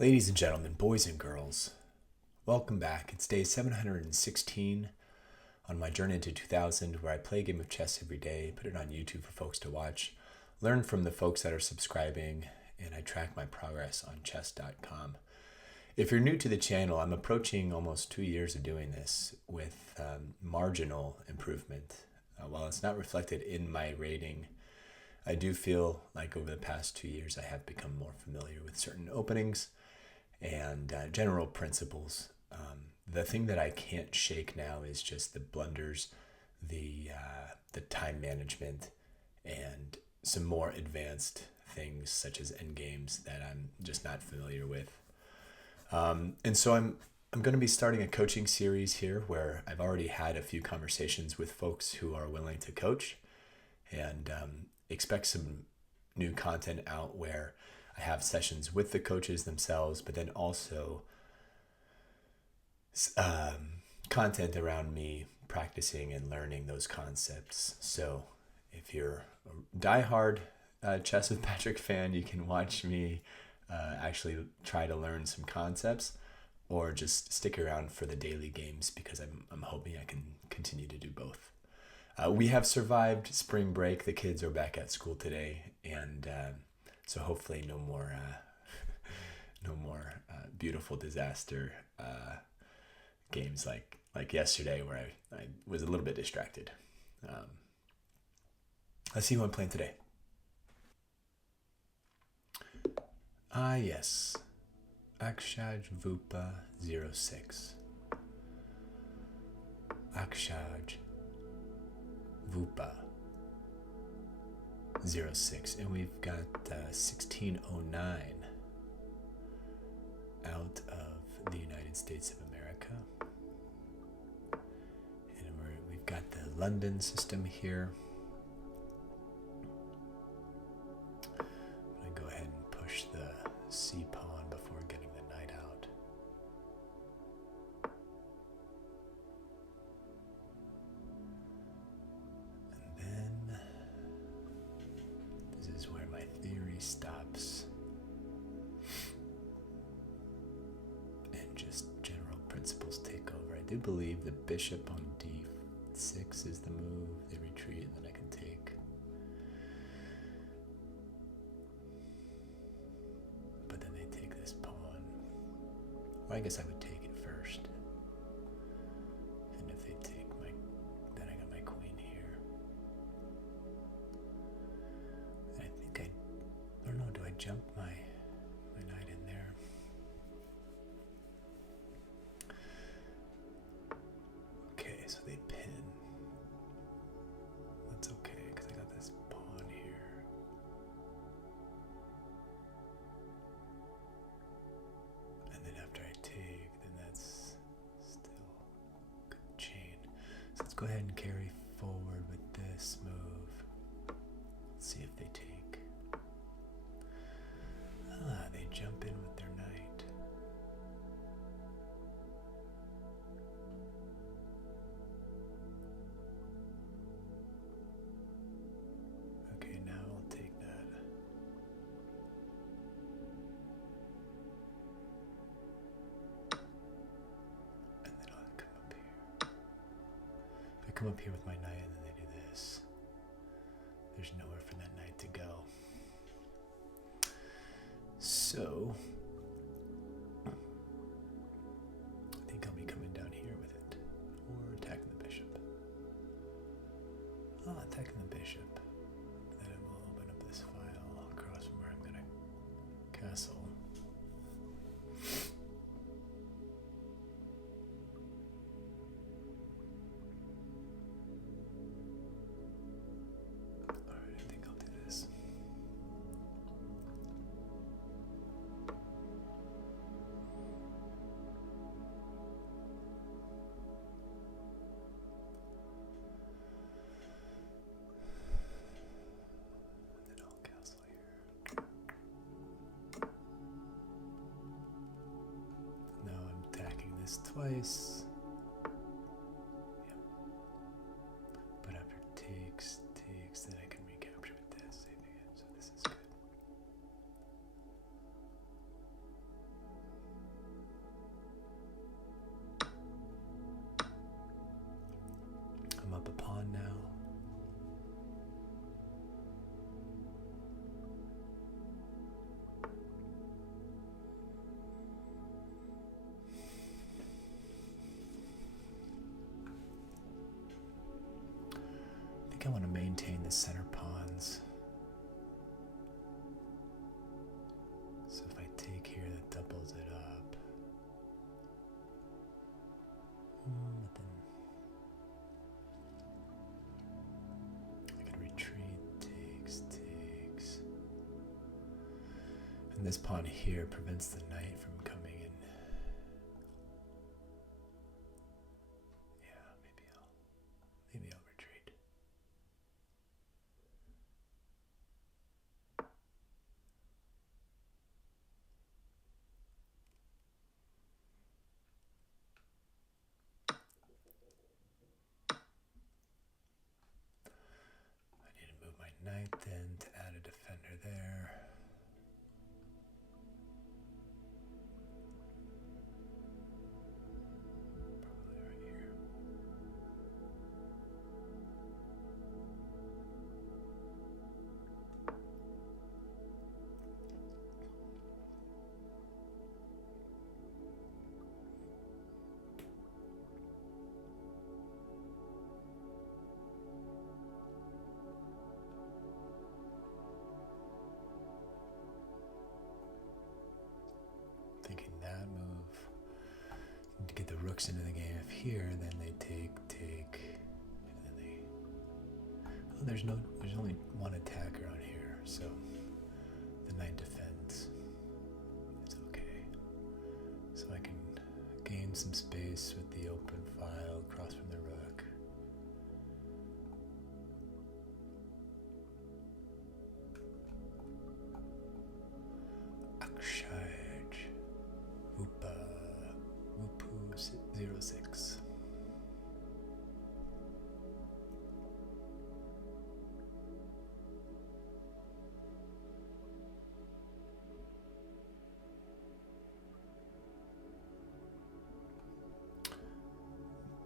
Ladies and gentlemen, boys and girls, welcome back. It's day 716 on my journey to 2000, where I play a game of chess every day, put it on YouTube for folks to watch, learn from the folks that are subscribing, and I track my progress on chess.com. If you're new to the channel, I'm approaching almost 2 years of doing this with marginal improvement. While it's not reflected in my rating, I do feel like over the past 2 years I have become more familiar with certain openings and general principles. The thing that I can't shake now is just the blunders, the time management, and some more advanced things such as endgames that I'm just not familiar with. And so I'm going to be starting a coaching series here where I've already had a few conversations with folks who are willing to coach, and expect some new content out where I have sessions with the coaches themselves, but then also content around me practicing and learning those concepts. So if you're a diehard Chess with Patrick fan, you can watch me actually try to learn some concepts, or just stick around for the daily games because I'm hoping I can continue to do both. We have survived spring break. The kids are back at school today, and so hopefully no more beautiful disaster games like yesterday, where I was a little bit distracted. Let's see who I'm playing today. Yes. Akshaj Vupa 06. Akshaj Vupa 06. And we've got 1609 out of the United States of America. And we've got the London system here. I'm going to go ahead and push the C pawn before getting the knight out. And then this is where my theory stops. And just general principles take over. I do believe the bishop on d6 is the move. They retreat and then I can take. But then they take this pawn. Well, I guess I would take it first. And if they take then I got my queen here. And I think I don't know, do I jump my knight in there? Okay, so they pin. That's okay, because I got this pawn here. And then after I take, then that's still a good chain. So let's go ahead and carry forward with this move. Let's see if they take. They jump in with their knight. Okay, now I'll take that. And then I'll come up here. If I come up here with my knight and then they do this, there's nowhere for that knight to go. So I think I'll be coming down here with it, or attacking the bishop. Attacking the bishop. Then I will open up this file across from where I'm going to castle. Alright, I think I'll do this. Then I'll castle here. Now I'm attacking this twice. Yep. But after takes, then I can recapture with this, saving it. So this is good. the center pawns. So if I take here, that doubles it up. But then I can retreat, takes. And this pawn here prevents the knight from coming in. Yeah, maybe I'll retreat. I need to move my knight then to add a defender there. Probably right here. Thinking that move to get the rooks into the game. If here, then they take, and then they. Oh, there's only one attacker on here, so the knight defends. It's okay. So I can gain some space with the open file across from the rook. Charge. Whoopoo 06.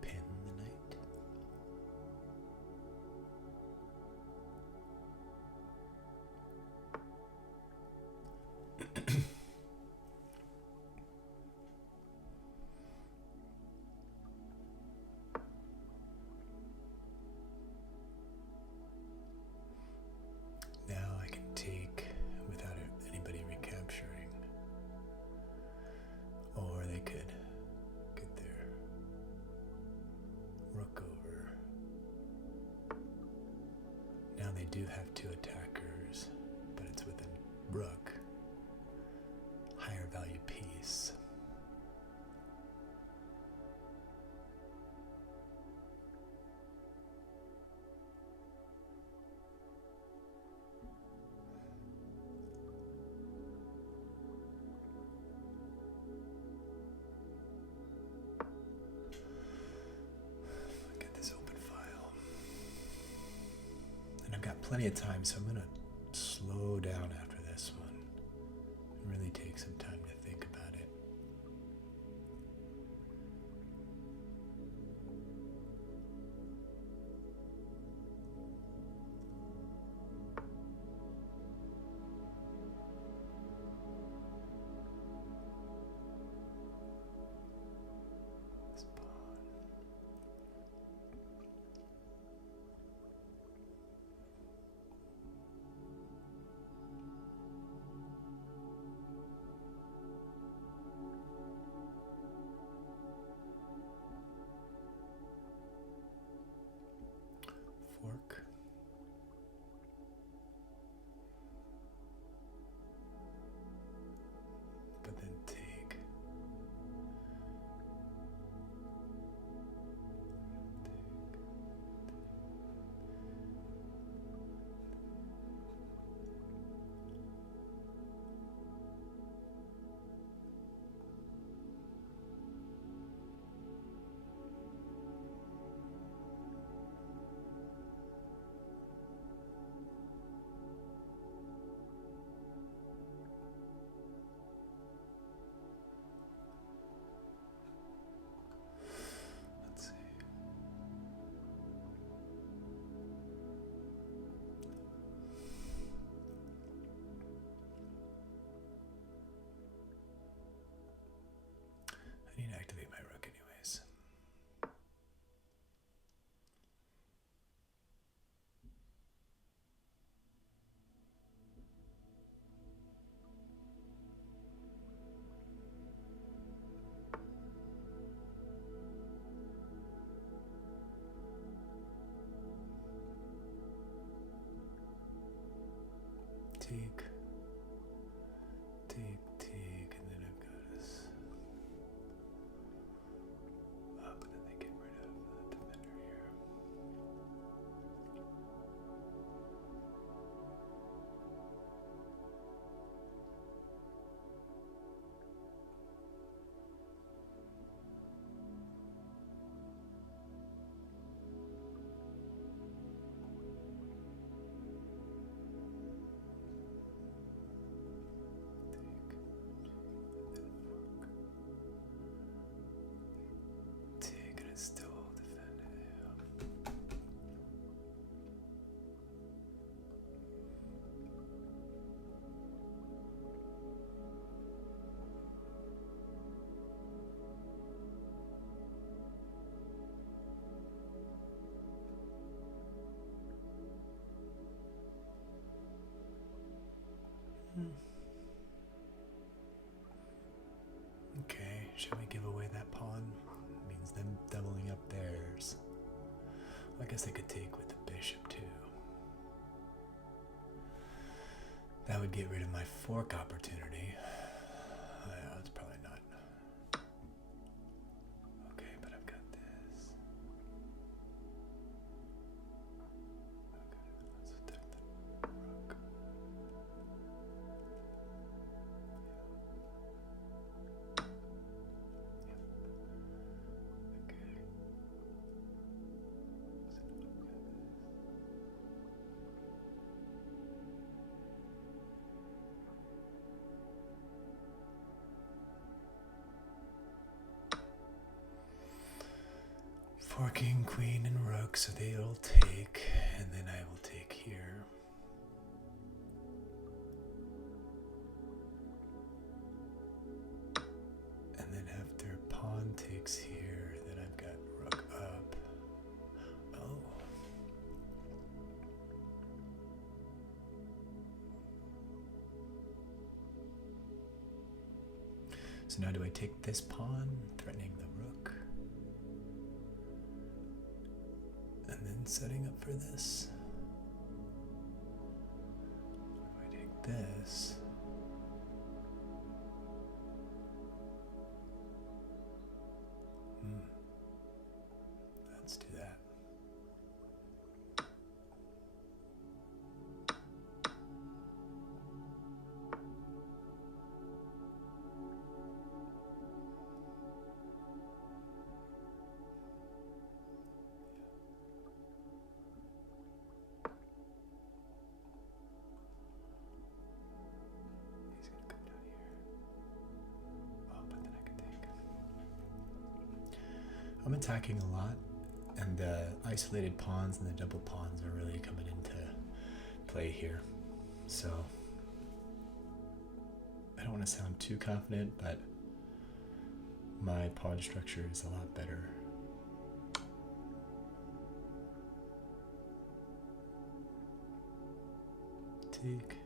Pin the knight. Now I can take without anybody recapturing. Or they could get their rook over. Now they do have two attackers, but it's with a rook. Higher value piece. Get this open file. And I've got plenty of time, so I'm going to slow down after this one. Really take some time to think about it. This pawn. take, and then I've got us up, and then they get rid of the defender here. Still defending. Okay, shall we give away that pawn? Means them doubling up theirs. I guess they could take with the bishop too. That would get rid of my fork opportunity. It's probably not. Okay, but I've got this. Okay, let's attack the rook. Forking queen and rook, so they'll take, and then I will take here. And then after pawn takes here, then I've got rook up. Oh. So now do I take this pawn, threatening the rook? And then setting up for this. I take this. Let's do that. I'm attacking a lot, and the isolated pawns and the double pawns are really coming into play here. So I don't want to sound too confident, but my pawn structure is a lot better. Take,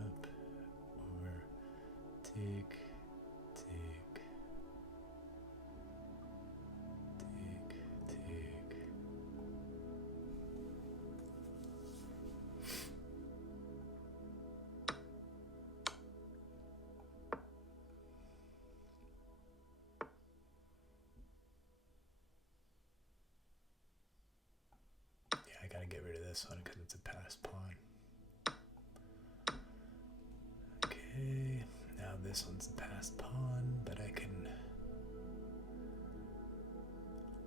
up, over, take. I gotta get rid of this one because it's a passed pawn. Okay, now this one's a passed pawn, but I can,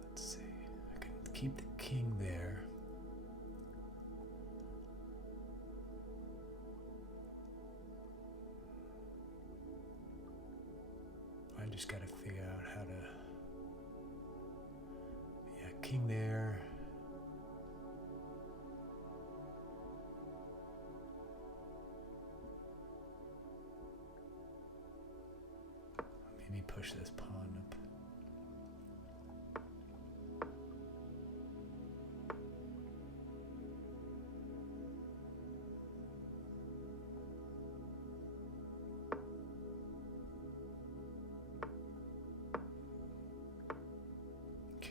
let's see, I can keep the king there. I just gotta figure out how to, yeah, king there. Maybe push this pawn up. Okay.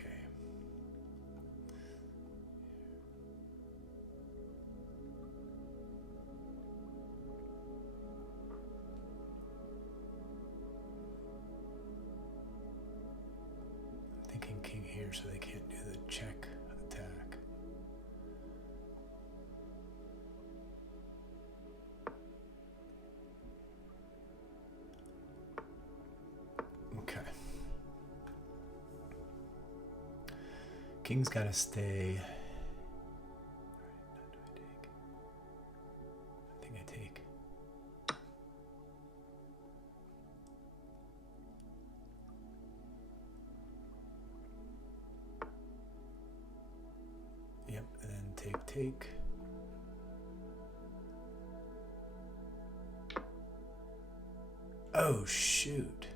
thinking king here so they can't do the check attack. Okay. King's gotta stay. I think I take. Yep, and then take. Oh, shoot.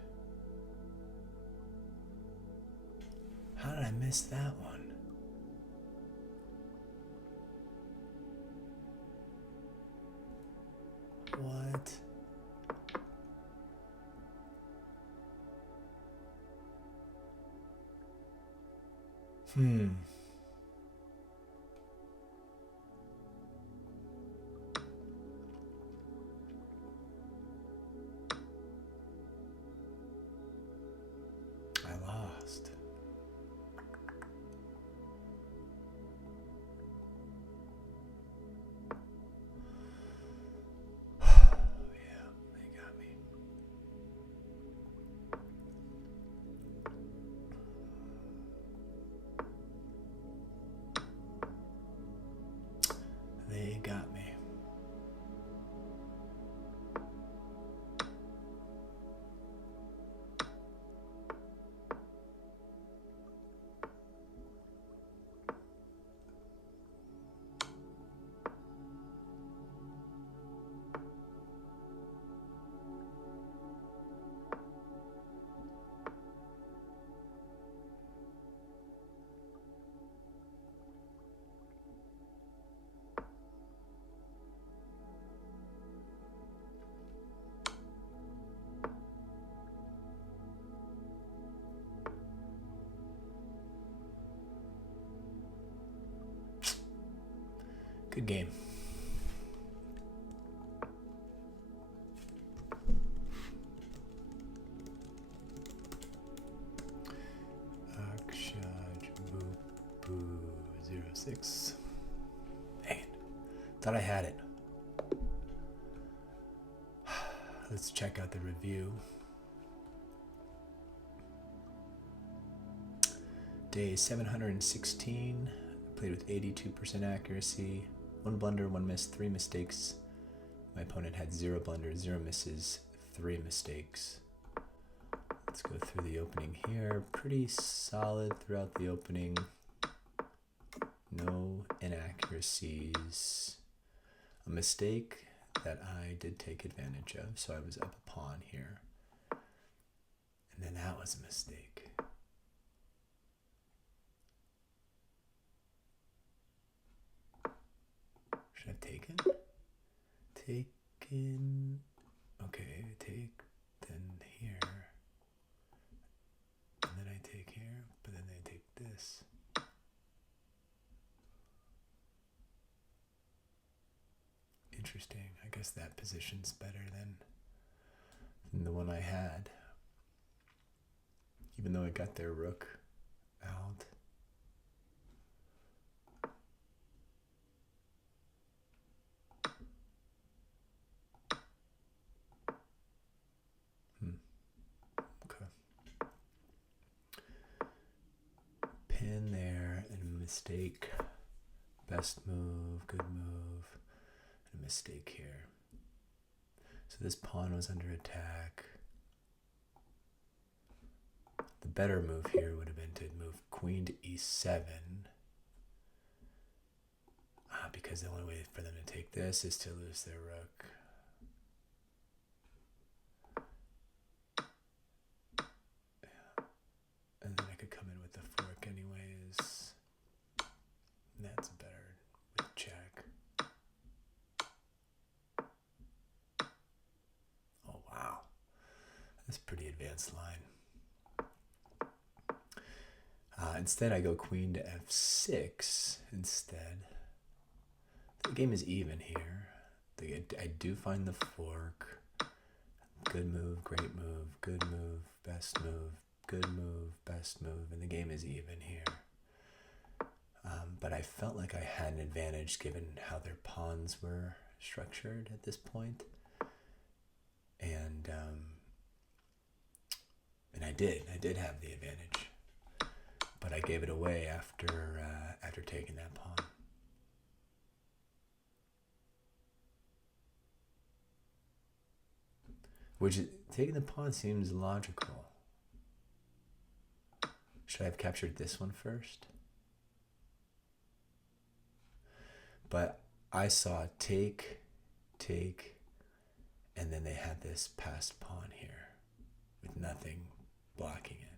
How did I miss that one? What? I lost. Yeah, they got me. They got me. Good game. Boo 06. Dang it. Thought I had it. Let's check out the review. Day 716. Played with 82% accuracy. 1 blunder, 1 miss, 3 mistakes. My opponent had 0 blunders, 0 misses, 3 mistakes. Let's go through the opening here. Pretty solid throughout the opening. No inaccuracies. A mistake that I did take advantage of, so I was up a pawn here. And then that was a mistake. Should I have taken? Taken. Okay, take, then here. And then I take here, but then I take this. Interesting. I guess that position's better than the one I had. Even though I got their rook out. Okay. Pin there and a mistake. Best move, good move, and a mistake here. So this pawn was under attack. The better move here would have been to move queen to e7. Because the only way for them to take this is to lose their rook. Yeah. And then I could come in with the fork anyways. And that's better with check. Oh wow. That's a pretty advanced line. Instead I go queen to f6 instead. The game is even here. I do find the fork. Good move, great move, good move, best move, good move, best move, and the game is even here. But I felt like I had an advantage given how their pawns were structured at this point. And I did have the advantage. But I gave it away after taking that pawn. Which, taking the pawn seems logical. Should I have captured this one first? But I saw take, and then they had this passed pawn here with nothing blocking it.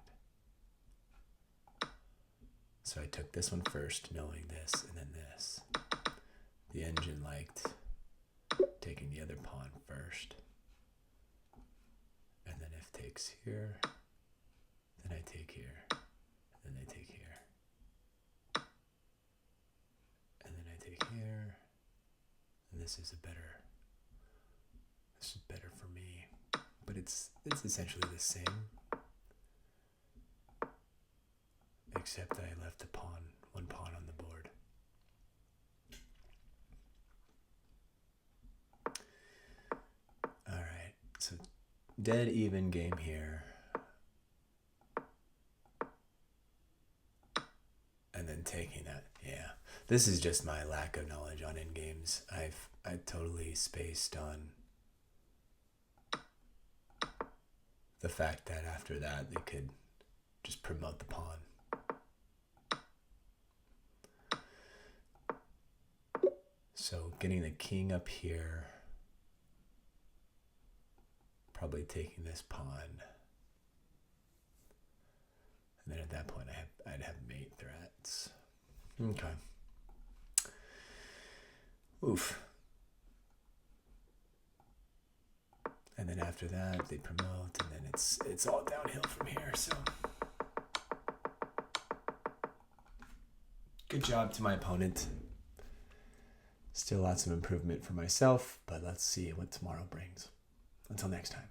So I took this one first, knowing this, and then this. The engine liked taking the other pawn first. And then if takes here, then I take here, then they take here. And then I take here, and this is better for me. But it's essentially the same. Except that I left one pawn on the board. Alright, so dead even game here. And then taking that, yeah. This is just my lack of knowledge on endgames. I totally spaced on the fact that after that they could just promote the pawn. So getting the king up here, probably taking this pawn, and then at that point I'd have mate threats. Okay. Oof. And then after that they promote, and then it's all downhill from here. So good job to my opponent. Still lots of improvement for myself, but let's see what tomorrow brings. Until next time.